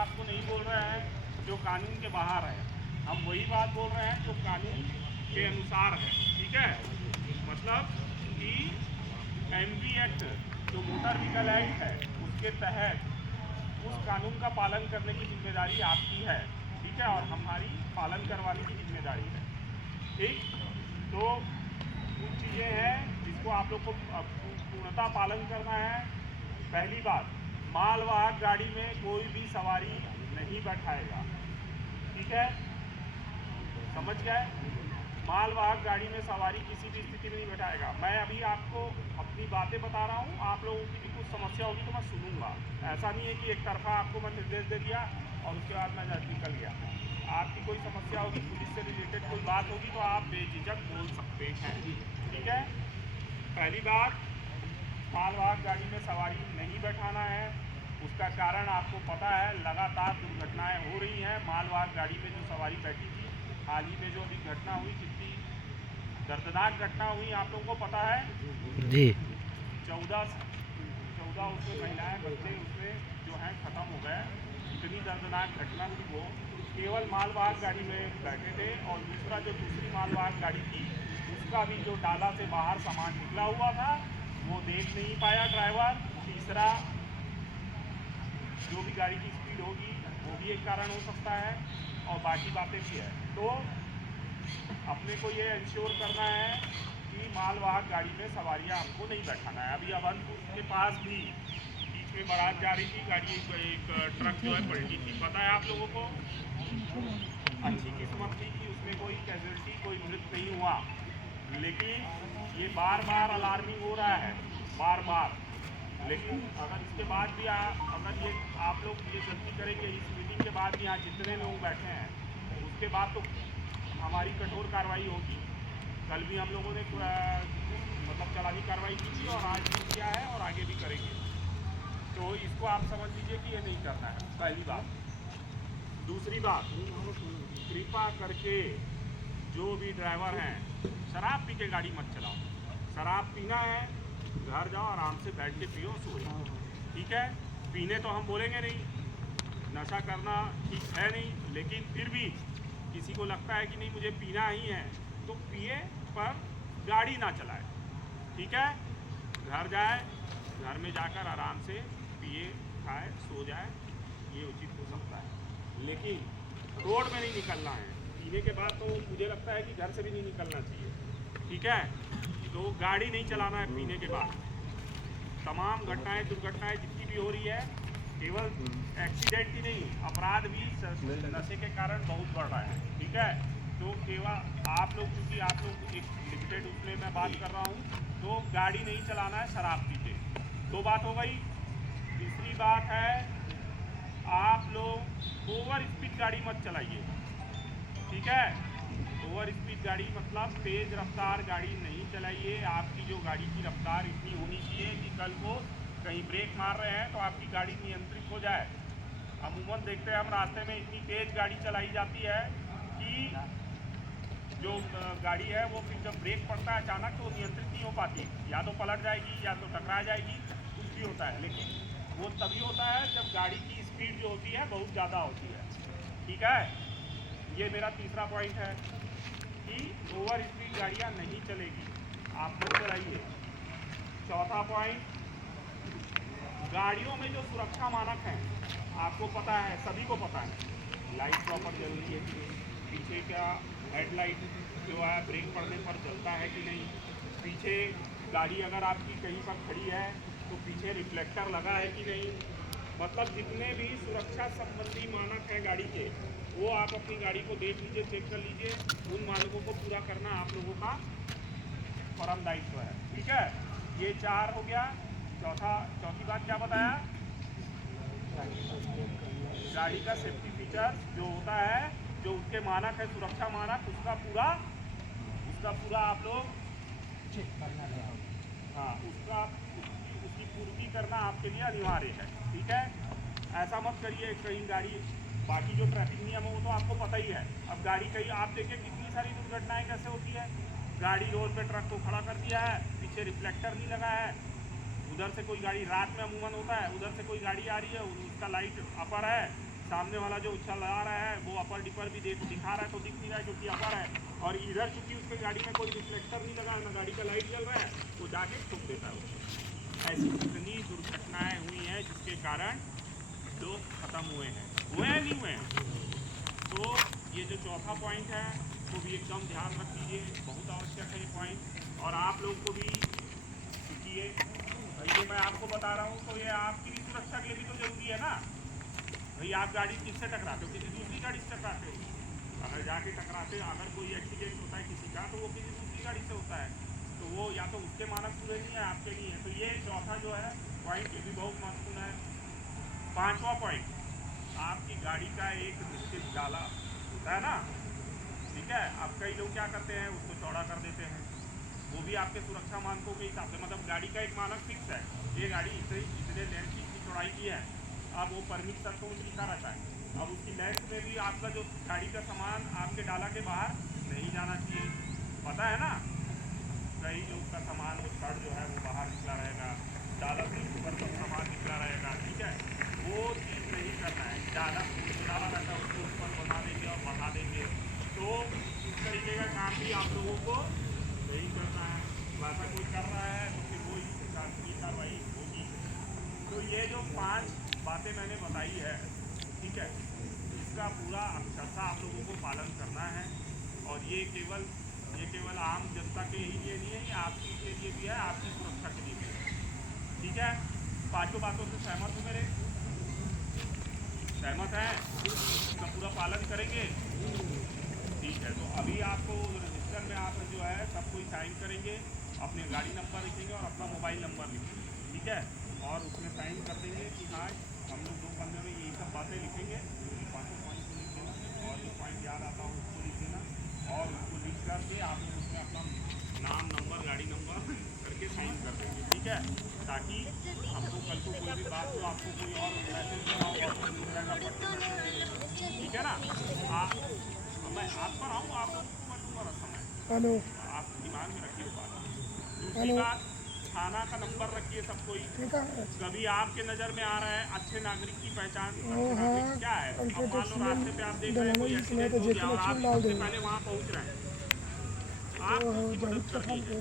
आपको नहीं बोल रहे हैं जो कानून के बाहर है, हम वही बात बोल रहे हैं जो कानून के अनुसार है। ठीक है, मतलब कि एमवी एक्ट जो मोटर व्हीकल एक्ट है उसके तहत उस कानून का पालन करने की जिम्मेदारी आपकी है। ठीक है, और हमारी पालन करवाने की जिम्मेदारी है। ठीक, तो कुछ चीज़ें हैं जिसको आप लोग को पूर्णतः पालन करना है। पहली बात, मालवाहक गाड़ी में कोई भी सवारी नहीं बैठाएगा। ठीक है, समझ गए? मालवाहक गाड़ी में सवारी किसी भी स्थिति में नहीं बैठाएगा। मैं अभी आपको अपनी बातें बता रहा हूँ, आप लोगों की भी कुछ समस्या होगी तो मैं सुनूंगा। ऐसा नहीं है कि एक तरफा आपको मैं निर्देश दे दिया और उसके बाद मैं निकल गया। आपकी कोई समस्या होगी, पुलिस से रिलेटेड कोई बात होगी तो आप बेझिझक बोल सकते हैं। ठीक है, पहली बात, मालवाहक गाड़ी में सवारी नहीं बैठाना है। उसका कारण आपको पता है, लगातार दुर्घटनाएं हो रही हैं। मालवाहक गाड़ी में जो सवारी बैठी थी, हाल ही में जो अभी घटना हुई, कितनी दर्दनाक घटना हुई आप लोगों को पता है जी। 14 उसमें महिलाएं बच्चे उसमें जो हैं ख़त्म हो गए। इतनी दर्दनाक घटना थी, वो केवल मालवाहक गाड़ी में बैठे थे। और दूसरा, जो दूसरी मालवाहक गाड़ी थी उसका भी जो डाला से बाहर सामान निकला हुआ था वो देख नहीं पाया ड्राइवर। तीसरा, जो भी गाड़ी की स्पीड होगी वो भी एक कारण हो सकता है, और बाकी बातें भी है। तो अपने को ये इंश्योर करना है कि मालवाहक गाड़ी में सवारियां हमको नहीं बैठाना है। अभी अभनपुर के पास भी बीच में बारात जा रही थी, गाड़ी एक ट्रक जो है पलटी थी, पता है आप लोगों को। अच्छी किस्मत थी कि उसमें कोई कैजुअल्टी, कोई मृत्यु नहीं हुआ, लेकिन ये बार बार अलार्मिंग हो रहा है, बार बार। लेकिन अगर इसके बाद भी अगर ये आप लोग ये गलती करेंगे, इस मीटिंग के बाद भी यहाँ जितने लोग बैठे हैं, उसके बाद तो हमारी कठोर कार्रवाई होगी। कल भी हम लोगों ने मतलब चालानी कार्रवाई की थी और आज भी किया है और आगे भी करेंगे। तो इसको आप समझ लीजिए कि ये नहीं करना है, पहली बात। दूसरी बात, कृपा करके जो भी ड्राइवर हैं, शराब पी के गाड़ी मत चलाओ। शराब पीना है, घर जाओ, आराम से बैठ के पियो, सो जाओ। ठीक है, पीने तो हम बोलेंगे नहीं, नशा करना ठीक है नहीं, लेकिन फिर भी किसी को लगता है कि नहीं मुझे पीना ही है तो पिए, पर गाड़ी ना चलाए। ठीक है, घर जाए, घर में जाकर आराम से पिए, खाए, सो जाए, ये उचित हो सकता है। लेकिन रोड में नहीं निकलना है पीने के बाद, तो मुझे लगता है कि घर से भी नहीं निकलना चाहिए। ठीक है, तो गाड़ी नहीं चलाना है पीने के बाद। तमाम घटनाएं, दुर्घटनाएं जितनी भी हो रही है, केवल एक्सीडेंट ही नहीं, अपराध भी नशे के कारण बहुत बढ़ रहा है। ठीक है, तो केवल आप लोग, क्योंकि आप लोग एक लिमिटेड उसमें मैं बात कर रहा हूँ, तो गाड़ी नहीं चलाना है शराब पी के। दो बात हो गई। तीसरी बात है, आप लोग ओवर स्पीड गाड़ी मत चलाइए। ठीक है, ओवर स्पीड गाड़ी मतलब तेज़ रफ्तार गाड़ी नहीं चलाइए। आपकी जो गाड़ी की रफ्तार इतनी होनी चाहिए कि कल को कहीं ब्रेक मार रहे हैं तो आपकी गाड़ी नियंत्रित हो जाए। अमूमन देखते हैं हम रास्ते में इतनी तेज़ गाड़ी चलाई जाती है कि जो गाड़ी है वो फिर जब ब्रेक पड़ता है अचानक तो नियंत्रित नहीं हो पाती, या तो पलट जाएगी या तो टकरा जाएगी, कुछ भी होता है। लेकिन वो तभी होता है जब गाड़ी की स्पीड जो होती है बहुत ज़्यादा होती है। ठीक है, ये मेरा तीसरा पॉइंट है कि ओवर स्पीड गाड़ियाँ नहीं चलेगी, आप मत चलाइए। चौथा पॉइंट, गाड़ियों में जो सुरक्षा मानक हैं आपको पता है, सभी को पता है, लाइट प्रॉपर जल रही है, पीछे का हेडलाइट जो है ब्रेक पड़ने पर जलता है कि नहीं, पीछे गाड़ी अगर आपकी कहीं पर खड़ी है तो पीछे रिफ्लेक्टर लगा है कि नहीं। मतलब जितने भी सुरक्षा संबंधी मानक हैं गाड़ी के, वो आप अपनी गाड़ी को देख लीजिए, चेक कर लीजिए। उन मानकों को पूरा करना आप लोगों का परम दायित्व है। ठीक है, ये 4 हो गया। चौथी बात क्या बताया, गाड़ी का सेफ्टी फीचर जो होता है, जो उसके मानक है, सुरक्षा मानक, उसका पूरा आप लोग चेक करना है। हाँ, उसकी पूर्ति करना आपके लिए अनिवार्य है। ठीक है, ऐसा मत करिए कहीं गाड़ी, बाकी जो ट्रैफिक नियम है वो तो आपको पता ही है। अब गाड़ी कहीं आप देखिए कितनी सारी दुर्घटनाएं कैसे होती है, गाड़ी रोड पे ट्रक को खड़ा कर दिया है, पीछे रिफ्लेक्टर नहीं लगा है, उधर से कोई गाड़ी, रात में अमूमन होता है, उधर से कोई गाड़ी आ रही है, उसका लाइट अपर है, सामने वाला जो चला रहा है वो अपर डिपर भी दिखा रहा है, तो दिख नहीं रहा है क्योंकि अपर है। और इधर चूंकि उसके गाड़ी में कोई रिफ्लेक्टर नहीं लगा है, ना गाड़ी का लाइट जल रहा है, वो जाके ठोक देता है उसको। ऐसी कितनी दुर्घटनाएं हुई हैं जिसके कारण लोग खत्म हुए हैं नहीं हुए हैं। तो ये जो चौथा पॉइंट है वो भी एकदम ध्यान रख लीजिए, बहुत आवश्यक है ये पॉइंट। और आप लोग को भी क्योंकि ये मैं आपको बता रहा हूँ तो ये आपकी भी सुरक्षा के लिए भी तो जरूरी है ना भाई। आप गाड़ी किससे टकराते हो? किसी दूसरी गाड़ी से टकराते हो। अगर जाके टकराते, अगर कोई एक्सीडेंट होता है किसी का, तो वो किसी दूसरी गाड़ी से होता है, तो वो या तो उसके मानक पूरे नहीं है, आपके नहीं है। तो ये चौथा जो है पॉइंट, ये भी बहुत महत्वपूर्ण है। पांचवा पॉइंट, आपकी गाड़ी का एक निश्चित डाला होता है ना, ठीक है। अब कई लोग क्या करते हैं, उसको चौड़ा कर देते हैं, वो भी आपके सुरक्षा मानकों के हिसाब से। मतलब गाड़ी का एक मानक फिक्स है, ये गाड़ी इतने लेंथ की चौड़ाई की है, अब वो परमिट तक तो लिखा रहता है। अब उसकी लेंथ में भी आपका जो गाड़ी का सामान आपके डाला के बाहर नहीं जाना चाहिए, पता है ना। कई लोग का सामान, वो छड़ जो है वो बाहर निकला रहेगा, डाला से ऊपर तक सामान निकला रहेगा, ठीक है। वो चीज़ नहीं करना है। डाला रहता है उसको ऊपर बना देंगे और बढ़ा देंगे, तो इस तरीके का काम भी आप लोगों को नहीं करना है। वैसा कोई कर रहा है तो फिर वो की कार्रवाई होगी। तो ये जो 5 बातें मैंने बताई है, ठीक है, इसका पूरा अक्षरशः आप लोगों को पालन करना है। और ये केवल आम जनता के ही लिए नहीं है, ये आपके लिए भी है, आपकी सुरक्षा के लिए भी है, ठीक है। 5 बातों से सहमत हो मेरे? सहमत हैं? इसका पूरा पालन करेंगे, ठीक है। तो अभी आपको रजिस्टर में आप जो है सब कोई साइन करेंगे, अपने गाड़ी नंबर लिखेंगे और अपना मोबाइल नंबर लिखेंगे, ठीक है। और उसमें साइन कर देंगे कि हाँ हम लोग 2 पन्ने में यही सब बातें लिखेंगे। 5 पॉइंट को लिख देना, और जो पॉइंट याद आता हो उसको लिख देना, और उसको लिख करके आप लोग उसमें अपना नाम, नंबर, गाड़ी नंबर करके साइन कर देंगे, ठीक है। ताकि हमको कल को कोई भी बात तो आपको कोई और मैसेज देना हो, ठीक है ना। मैं आप पर आऊँ, आप लोग पर समय, हेलो, आप दिमाग में रखिए बात। दूसरी बात, थाना का नंबर रखिए सब कोई। कभी आपके नज़र में आ रहा है अच्छे नागरिक की पहचान क्या है, अब मान लो रास्ते पे आप देख रहे हैं कोई एक्सीडेंट हो गया और आप सबसे पहले वहाँ पहुँच रहे हैं, आप उसकी मदद कर दीजिए।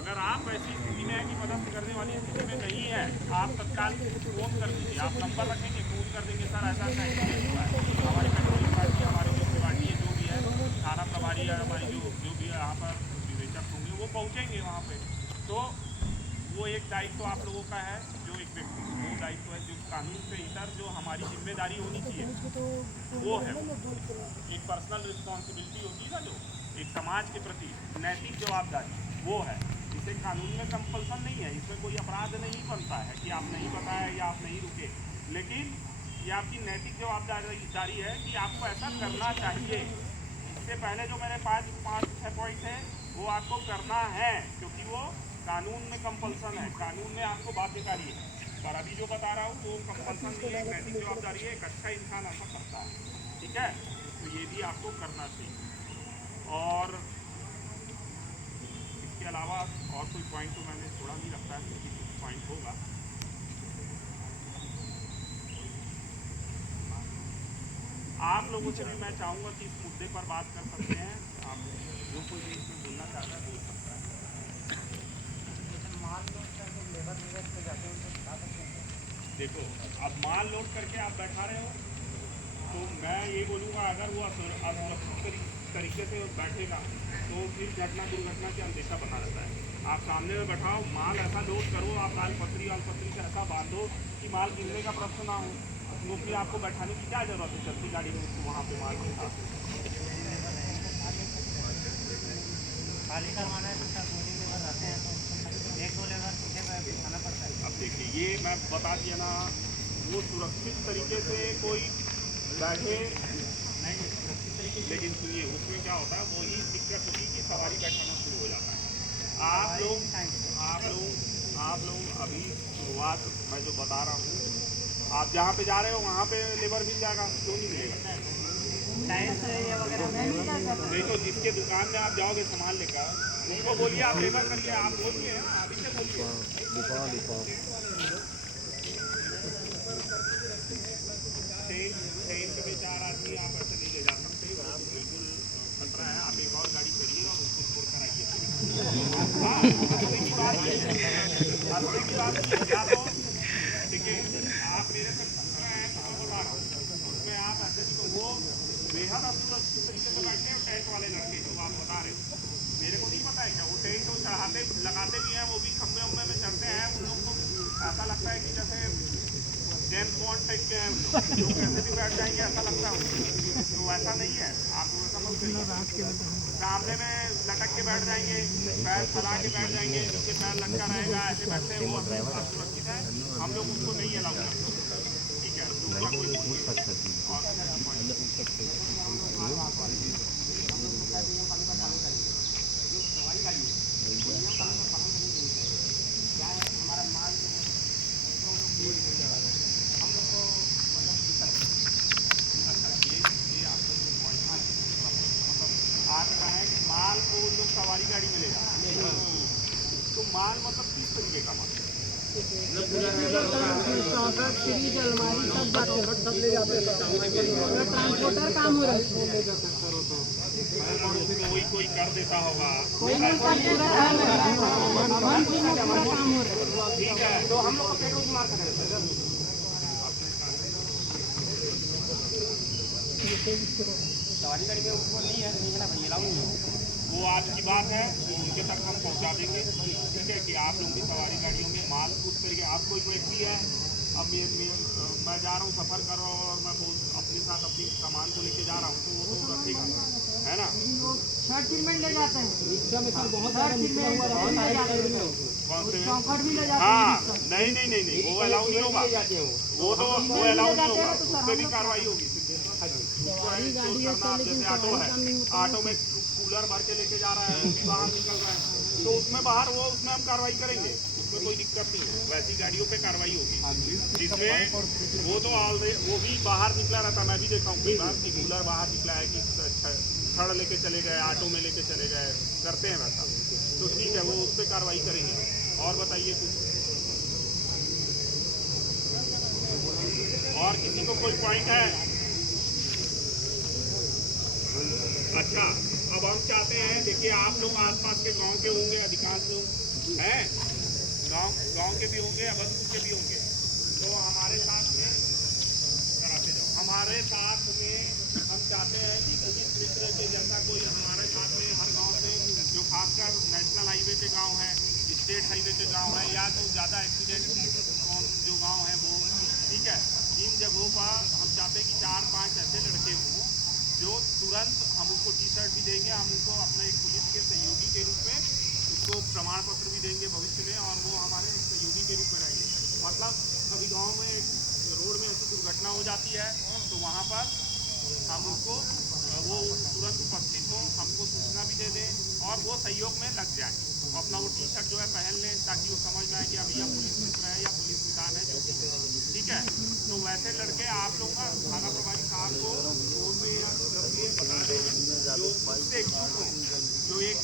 अगर आप ऐसी स्थिति में है कि मदद करने वाली स्थिति में नहीं है, आप तत्काल फोन कर दीजिए। आप नंबर रखेंगे, फोन कर देंगे, सर ऐसा एक्सीडेंट हुआ है। हमारी पेट्रोलिंग पार्टी, हमारे जो पार्टी है, जो भी है थाना प्रभारी है, हमारी जो भी है यहाँ पर विवेचक होंगे, वो पहुँचेंगे वहाँ पे। तो वो एक दायित्व आप लोगों का है, जो एक व्यक्ति, वो दायित्व है जो कानून से इतर जो हमारी जिम्मेदारी होनी चाहिए वो है। एक पर्सनल रिस्पॉन्सिबिलिटी होती है ना, जो एक समाज के प्रति नैतिक जवाबदारी, वो है। इसे कानून में कंपल्सन नहीं है, इसमें कोई अपराध नहीं बनता है कि आप नहीं बताए या आप नहीं रुके, लेकिन ये आपकी नैतिक जवाबदारी है कि आपको ऐसा करना चाहिए। इससे पहले जो मेरे 5-6 पॉइंट है वो आपको करना है, क्योंकि वो कानून में कंपल्सन है, कानून में आपको बाध्यकारी है। पर अभी जो बता रहा हूँ वो कंपल्सन नहीं है, नैतिक जवाबदारी है। एक अच्छा इंसान ऐसा करता है, ठीक है। तो ये भी आपको करना चाहिए। और इसके अलावा और कोई पॉइंट तो मैंने थोड़ा नहीं रखा है, क्योंकि कुछ पॉइंट होगा। आप लोगों से भी मैं चाहूँगा कि इस मुद्दे पर बात कर सकते हैं, आप जो कोई भी इसमें बोलना चाहता है बोल सकता है। देखो, अब माल लोड करके आप बैठा रहे हो, तो मैं ये बोलूँगा अगर वो असुरक्षित तरीके से बैठेगा तो फिर दुर्घटना की अंदेशा बना रहता है। आप सामने में बैठाओ, माल ऐसा लोड करो, आप आलपत्री से ऐसा बांधो कि माल गिरने का प्रश्न ना हो, तो फिर आपको बैठाने की क्या जरूरत है चलती गाड़ी में उसको वहाँ पे माल बैठा। खाली करवाना है तो सब बोली लेबर रहते हैं तो 1-2 लेबर पीछे बिठाना पड़ता है। अब देखिए, ये मैं बता दिया ना, वो सुरक्षित तरीके से कोई बैठे नहीं, सुरक्षित तरीके से। लेकिन सुनिए, उसमें क्या होता है, वही दिक्कत होगी कि सवारी बैठाना शुरू हो जाता है। आप लोग अभी शुरुआत मैं जो बता रहा हूँ, आप जहाँ पे जा रहे हो वहाँ पे लेबर मिल जाएगा, क्यों नहीं मिलेगा? देखो, जिसके दुकान में आप जाओगे सामान लेकर, उनको बोलिए आप लेबर करिए, आप बोलिए ना, अभी से बोलिए। हंसने की बात नहीं है, हंसने की बात नहीं है। या तो देखिए आप मेरे से पूछ रहे हैं तो मैं बता रहा हूँ, उसमें आप ऐसे भी तो वो बेहद असुरक्षित तरीके से बैठे हैं टेंट वाले लड़के जो आप बता रहे हो। मेरे को नहीं पता है क्या वो टेंट वो चढ़ाते लगाते भी हैं, वो भी खम्भे उम्बे में चढ़ते हैं। उन लोग को ऐसा लगता है कि जैसे जेम्स बॉन्ड टाइप के हैं उन लोग कैसे भी बैठ जाएंगे ऐसा लगता है उनको। तो ऐसा नहीं है, आप वैसा मत करिए। सामने में लटक के बैठ जाएंगे, पैर फैला के बैठ जाएंगे, नीचे पैर लटका रहेगा, ऐसे बैठते हैं, वो सुरक्षित है। हम लोग उसको नहीं अलाउ करते, ठीक है। दूसरा कोई आप कहें कि माल को जो सवारी गाड़ी मिलेगा तो माल मतलब किस तरीके का माल? फ्रिज अलमारी सब ट्रांसपोर्टर काम हो रहा है। कोई कर देता होगा, कोई नहीं कर पूरा काम हो रहा है, पूरा काम हो रहा है। ठीक है। तो हम लोग को पेट्रोल की मार कर सवारी गाड़ी में ऊपर नहीं है, नहीं है ना भाई, अलाउ नहीं है। वो आपकी बात है, उनके तक हम पहुंचा देंगे, ठीक है। कि आप लोग की सवारी गाड़ियों में माल उस तरीके, आप कोई व्यक्ति है, अब मैं जा रहा हूँ सफ़र कर रहा हूँ और मैं अपने साथ अपनी सामान को लेके जा रहा हूँ तो वो तो रखेगा, है ना। शर्ट सीमेंट ले जाते हैं, बहुत सारे चौखट भी ले जाते हैं। हाँ, नहीं नहीं नहीं नहीं, वो अलाउ नहीं होगा, वो तो वो अलाउ नहीं होगा, उस पर भी कार्रवाई होगी। जैसे ऑटो है, ऑटो में कूलर भर के लेके जा रहा है, वो भी बाहर निकल रहा है, तो उसमें बाहर वो उसमें हम कार्रवाई करेंगे, उसमें कोई दिक्कत नहीं है। वैसी गाड़ियों पे कार्रवाई होगी जिसमें वो तो वो भी बाहर निकला रहता। मैं भी देखा हूँ कई बार कि कूलर बाहर निकला है, कि छड़ लेके चले गए, ऑटो में लेके चले गए, करते हैं वैसा। तो ठीक है, वो उस पर कार्रवाई करेंगे। और बताइए कुछ, और किसी को कोई पॉइंट है? अच्छा, अब हम चाहते हैं, देखिए आप लोग आसपास के गांव के होंगे, अधिकांश लोग हैं, गांव के भी होंगे, अबलपुर के भी होंगे। तो हमारे साथ में कराते जाओ, हमारे साथ में हम चाहते हैं कि पुलिस मित्र के जैसा कोई हमारे साथ में हर गांव से, जो खासकर नेशनल हाईवे के गांव हैं, स्टेट हाईवे के गांव हैं, या तो ज़्यादा एक्सीडेंट जो गांव हैं वो, ठीक है। इन जगहों पर हम चाहते हैं कि 4-5 ऐसे लड़के हों जो तुरंत, हम उसको टी शर्ट भी देंगे, हम उनको अपने एक पुलिस के सहयोगी के रूप में उसको प्रमाण पत्र भी देंगे भविष्य में, और वो हमारे सहयोगी के रूप में रहेंगे। मतलब कभी गांव में रोड में ऐसी दुर्घटना हो जाती है तो वहाँ पर हम उसको वो तुरंत उपस्थित हो, हमको सूचना भी दे दें और वो सहयोग में लग जाए, अपना वो टी शर्ट जो है पहन लें, ताकि वो समझ में आए कि अभी यह पुलिस मित्र है या पुलिस किसान है, जो ठीक है। तो वैसे लड़के आप लोग का थाना प्रभारी साहब को फोन में या बता दें, जो उससे इच्छुक हो, जो एक